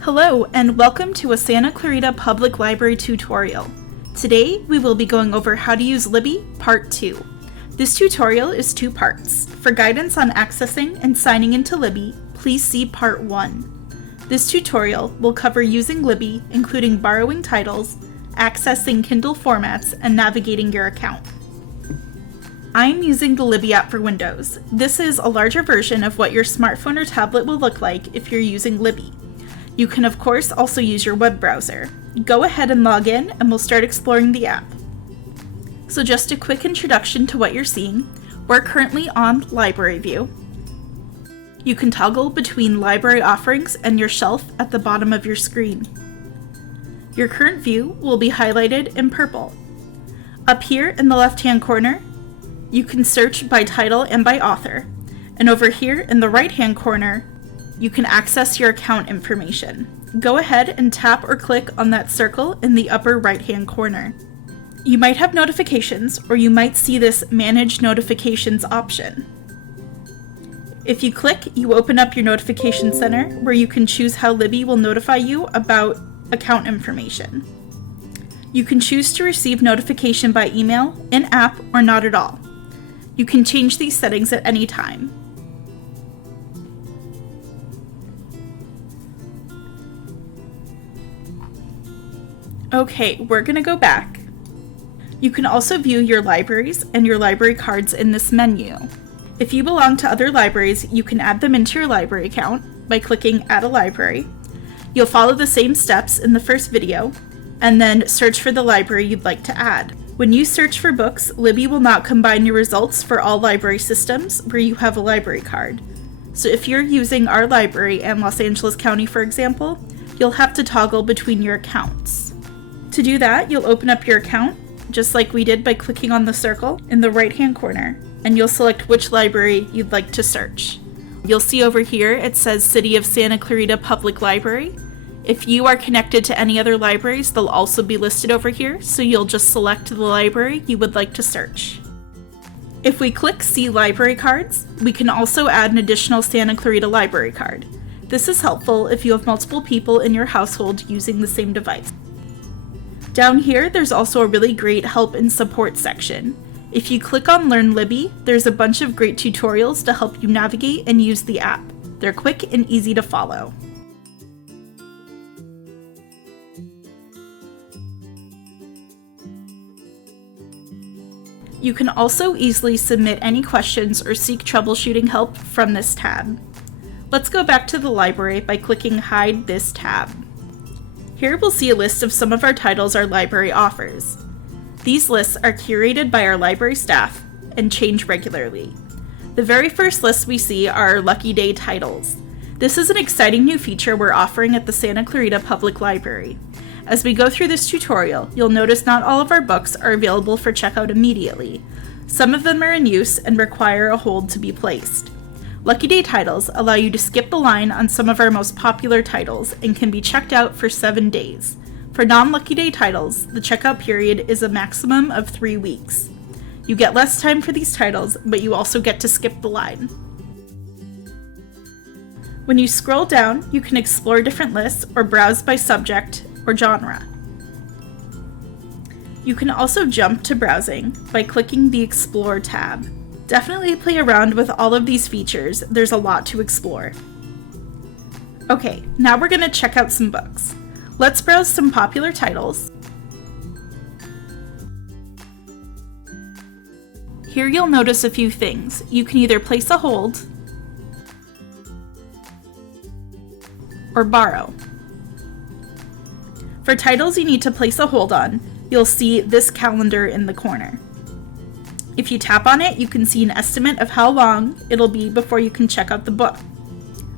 Hello, and welcome to a Santa Clarita Public Library tutorial. Today, we will be going over how to use Libby, Part 2. This tutorial is 2 parts. For guidance on accessing and signing into Libby, please see Part 1. This tutorial will cover using Libby, including borrowing titles, accessing Kindle formats, and navigating your account. I'm using the Libby app for Windows. This is a larger version of what your smartphone or tablet will look like if you're using Libby. You can of course also use your web browser. Go ahead and log in and we'll start exploring the app. So just a quick introduction to what you're seeing. We're currently on Library View. You can toggle between library offerings and your shelf at the bottom of your screen. Your current view will be highlighted in purple. Up here in the left-hand corner, you can search by title and by author. And over here in the right-hand corner, you can access your account information. Go ahead and tap or click on that circle in the upper right-hand corner. You might have notifications, or you might see this Manage Notifications option. If you click, you open up your Notification Center, where you can choose how Libby will notify you about account information. You can choose to receive notification by email, in-app, or not at all. You can change these settings at any time. Okay, we're going to go back. You can also view your libraries and your library cards in this menu. If you belong to other libraries, you can add them into your library account by clicking Add a Library. You'll follow the same steps in the first video, and then search for the library you'd like to add. When you search for books, Libby will not combine your results for all library systems where you have a library card. So if you're using our library in Los Angeles County, for example, you'll have to toggle between your accounts. To do that, you'll open up your account, just like we did by clicking on the circle in the right-hand corner, and you'll select which library you'd like to search. You'll see over here it says City of Santa Clarita Public Library. If you are connected to any other libraries, they'll also be listed over here, so you'll just select the library you would like to search. If we click See Library Cards, we can also add an additional Santa Clarita library card. This is helpful if you have multiple people in your household using the same device. Down here, there's also a really great help and support section. If you click on Learn Libby, there's a bunch of great tutorials to help you navigate and use the app. They're quick and easy to follow. You can also easily submit any questions or seek troubleshooting help from this tab. Let's go back to the library by clicking Hide this tab. Here we'll see a list of some of our titles our library offers. These lists are curated by our library staff and change regularly. The very first list we see are our Lucky Day titles. This is an exciting new feature we're offering at the Santa Clarita Public Library. As we go through this tutorial, you'll notice not all of our books are available for checkout immediately. Some of them are in use and require a hold to be placed. Lucky Day titles allow you to skip the line on some of our most popular titles and can be checked out for 7 days. For non-Lucky Day titles, the checkout period is a maximum of 3 weeks. You get less time for these titles, but you also get to skip the line. When you scroll down, you can explore different lists or browse by subject or genre. You can also jump to browsing by clicking the Explore tab. Definitely play around with all of these features, there's a lot to explore. Okay, now we're going to check out some books. Let's browse some popular titles. Here you'll notice a few things. You can either place a hold or borrow. For titles you need to place a hold on, you'll see this calendar in the corner. If you tap on it, you can see an estimate of how long it'll be before you can check out the book.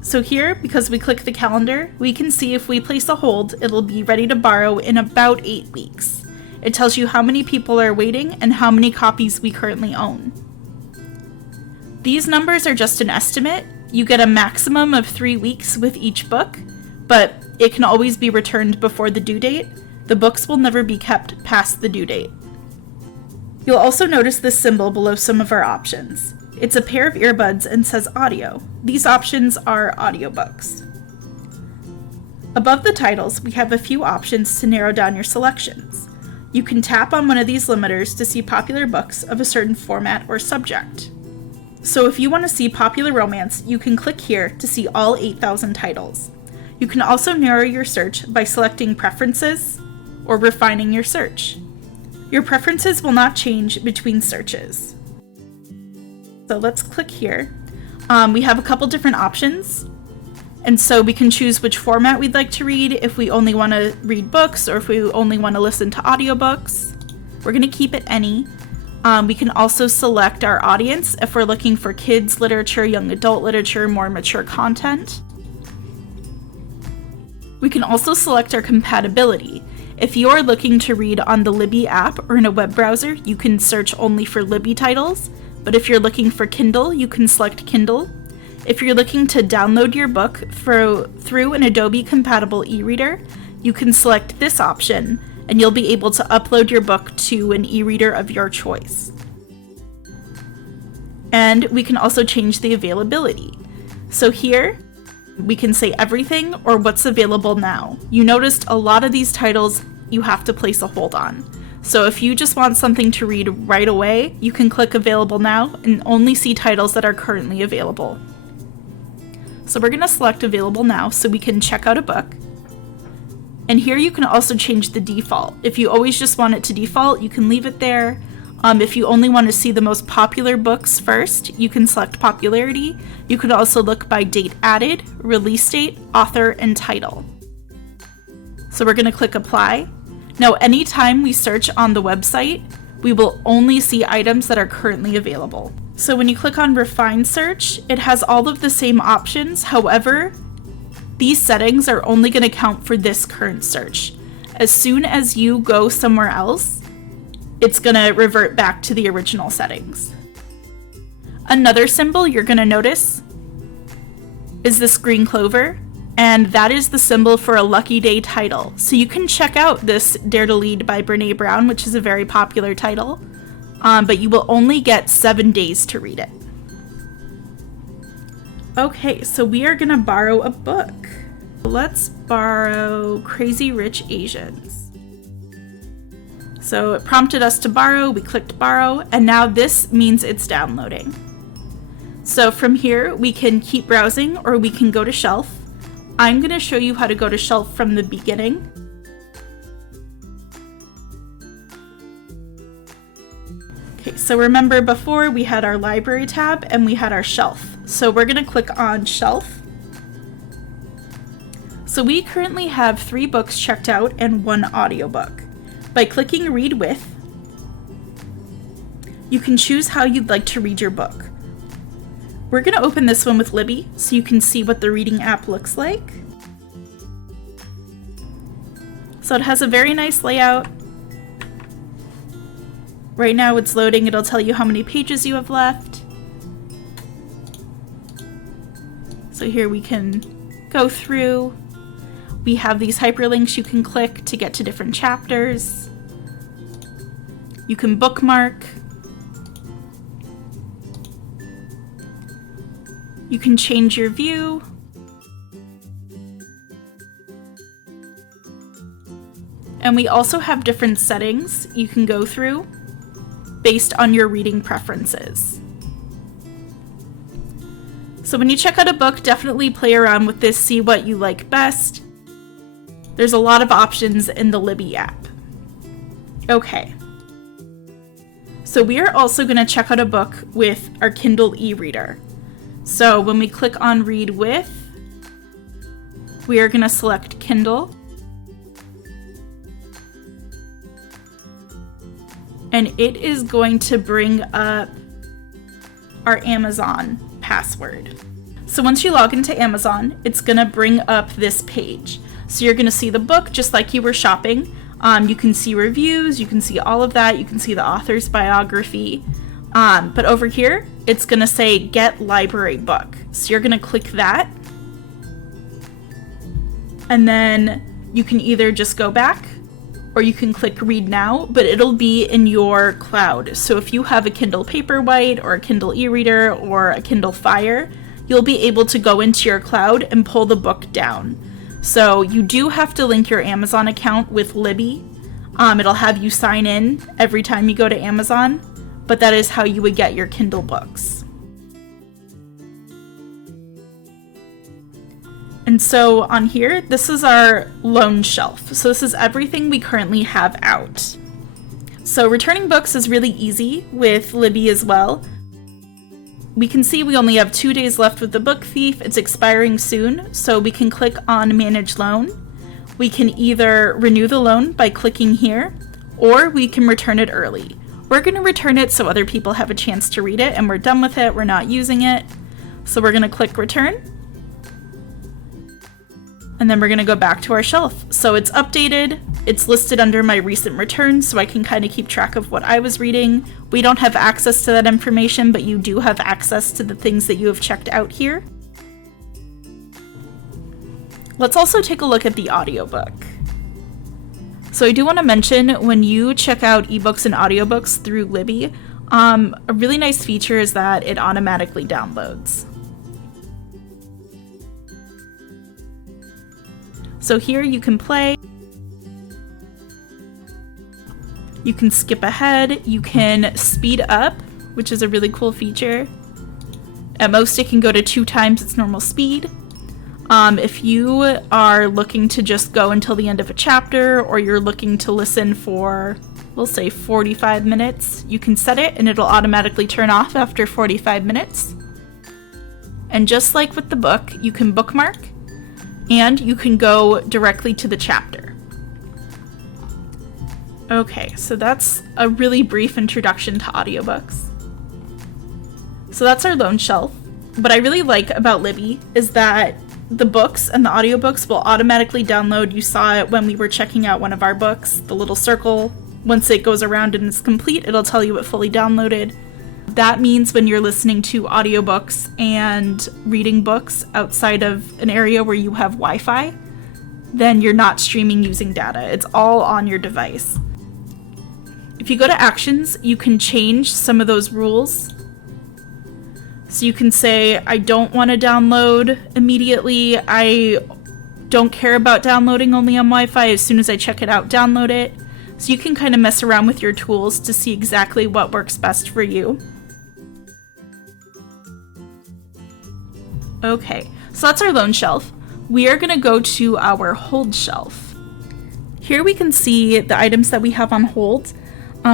So here, because we click the calendar, we can see if we place a hold, it'll be ready to borrow in about 8 weeks. It tells you how many people are waiting and how many copies we currently own. These numbers are just an estimate. You get a maximum of 3 weeks with each book, but it can always be returned before the due date. The books will never be kept past the due date. You'll also notice this symbol below some of our options. It's a pair of earbuds and says audio. These options are audiobooks. Above the titles, we have a few options to narrow down your selections. You can tap on one of these limiters to see popular books of a certain format or subject. So if you want to see popular romance, you can click here to see all 8,000 titles. You can also narrow your search by selecting Preferences or refining your search. Your preferences will not change between searches. So let's click here. We have a couple different options. And so we can choose which format we'd like to read, if we only want to read books or if we only want to listen to audiobooks. We're going to keep it any. We can also select our audience if we're looking for kids literature, young adult literature, more mature content. We can also select our compatibility. If you're looking to read on the Libby app or in a web browser, you can search only for Libby titles. But if you're looking for Kindle, you can select Kindle. If you're looking to download your book through an Adobe compatible e-reader, you can select this option and you'll be able to upload your book to an e-reader of your choice. And we can also change the availability. So here, we can say everything or what's available now. You noticed a lot of these titles you have to place a hold on. So if you just want something to read right away, you can click available now and only see titles that are currently available. So we're going to select available now so we can check out a book. And here you can also change the default. If you always just want it to default, you can leave it there. If you only want to see the most popular books first, you can select popularity. You could also look by date added, release date, author, and title. So we're going to click apply. Now, anytime we search on the website, we will only see items that are currently available. So when you click on refine search, it has all of the same options. However, these settings are only going to count for this current search. As soon as you go somewhere else, it's going to revert back to the original settings. Another symbol you're going to notice is this green clover, and that is the symbol for a Lucky Day title. So you can check out this Dare to Lead by Brene Brown, which is a very popular title, but you will only get 7 days to read it. Okay, so we are going to borrow a book. Let's borrow Crazy Rich Asians. So it prompted us to borrow, we clicked borrow, and now this means it's downloading. So from here, we can keep browsing or we can go to shelf. I'm going to show you how to go to shelf from the beginning. Okay, so remember before we had our library tab and we had our shelf. So we're going to click on shelf. So we currently have 3 books checked out and 1 audiobook. By clicking read with, you can choose how you'd like to read your book. We're going to open this one with Libby so you can see what the reading app looks like. So it has a very nice layout. Right now it's loading. It'll tell you how many pages you have left. So here we can go through. We have these hyperlinks you can click to get to different chapters. You can bookmark. You can change your view. And we also have different settings you can go through based on your reading preferences. So when you check out a book, definitely play around with this, see what you like best. There's a lot of options in the Libby app. Okay. So we are also going to check out a book with our Kindle e-reader. So when we click on read with, we are going to select Kindle. And it is going to bring up our Amazon password. So once you log into Amazon, it's going to bring up this page. So you're going to see the book just like you were shopping. You can see reviews, you can see all of that, you can see the author's biography. But over here, it's going to say Get Library Book. So you're going to click that. And then you can either just go back or you can click Read Now, but it'll be in your cloud. So if you have a Kindle Paperwhite or a Kindle e-reader or a Kindle Fire, you'll be able to go into your cloud and pull the book down. So you do have to link your Amazon account with Libby. It'll have you sign in every time you go to Amazon, but that is how you would get your Kindle books. And so on here, this is our loan shelf. So this is everything we currently have out. So returning books is really easy with Libby as well. We can see we only have 2 days left with the Book Thief. It's expiring soon, so we can click on Manage Loan. We can either renew the loan by clicking here, or we can return it early. We're going to return it so other people have a chance to read it, and we're done with it. We're not using it. So we're going to click Return. And then we're going to go back to our shelf. So it's updated. It's listed under my recent returns, so I can kind of keep track of what I was reading. We don't have access to that information, but you do have access to the things that you have checked out here. Let's also take a look at the audiobook. So I do want to mention, when you check out ebooks and audiobooks through Libby, a really nice feature is that it automatically downloads. So here you can play, you can skip ahead, you can speed up, which is a really cool feature. At most it can go to 2 times its normal speed. If you are looking to just go until the end of a chapter, or you're looking to listen for, we'll say 45 minutes, you can set it and it'll automatically turn off after 45 minutes. And just like with the book, you can bookmark, and you can go directly to the chapter. Okay, so that's a really brief introduction to audiobooks. So that's our loan shelf. What I really like about Libby is that the books and the audiobooks will automatically download. You saw it when we were checking out one of our books, the little circle. Once it goes around and is complete, it'll tell you it fully downloaded. That means when you're listening to audiobooks and reading books outside of an area where you have Wi-Fi, then you're not streaming using data. It's all on your device. If you go to Actions, you can change some of those rules. So you can say, I don't want to download immediately. I don't care about downloading only on Wi-Fi. As soon as I check it out, download it. So you can kind of mess around with your tools to see exactly what works best for you. Okay, so that's our loan shelf. We are going to go to our hold shelf. Here we can see the items that we have on hold.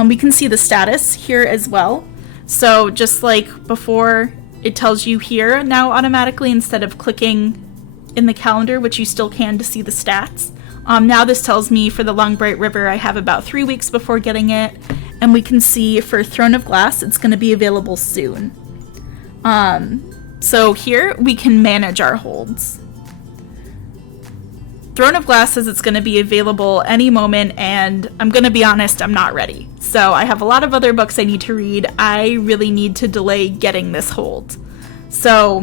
We can see the status here as well. So just like before, it tells you here now automatically instead of clicking in the calendar, which you still can to see the stats. Now this tells me for the Long Bright River, I have about 3 weeks before getting it. And we can see for Throne of Glass, it's going to be available soon. So here we can manage our holds. Throne of Glass says it's going to be available any moment, and I'm going to be honest, I'm not ready. So I have a lot of other books I need to read. I really need to delay getting this hold. So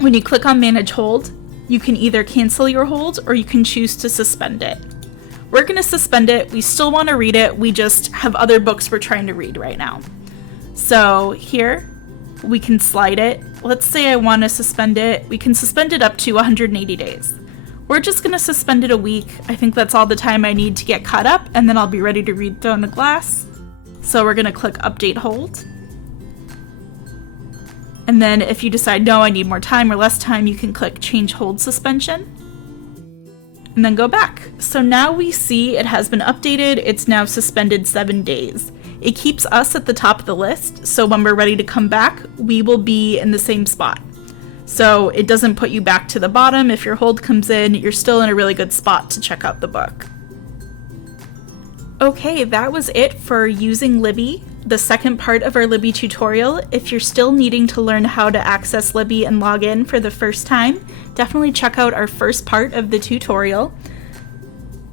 when you click on Manage Hold, you can either cancel your hold or you can choose to suspend it. We're going to suspend it. We still want to read it. We just have other books we're trying to read right now. So here we can slide it. Let's say I want to suspend it. We can suspend it up to 180 days. We're just going to suspend it a week. I think that's all the time I need to get caught up, and then I'll be ready to read Throne of Glass. So we're going to click Update Hold. And then if you decide, no, I need more time or less time, you can click Change Hold Suspension. And then go back. So now we see it has been updated. It's now suspended 7 days. It keeps us at the top of the list, so when we're ready to come back, we will be in the same spot. So it doesn't put you back to the bottom. If your hold comes in, you're still in a really good spot to check out the book. Okay, that was it for using Libby, the second part of our Libby tutorial. If you're still needing to learn how to access Libby and log in for the first time, definitely check out our first part of the tutorial.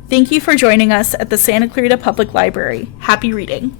Thank you for joining us at the Santa Clarita Public Library. Happy reading!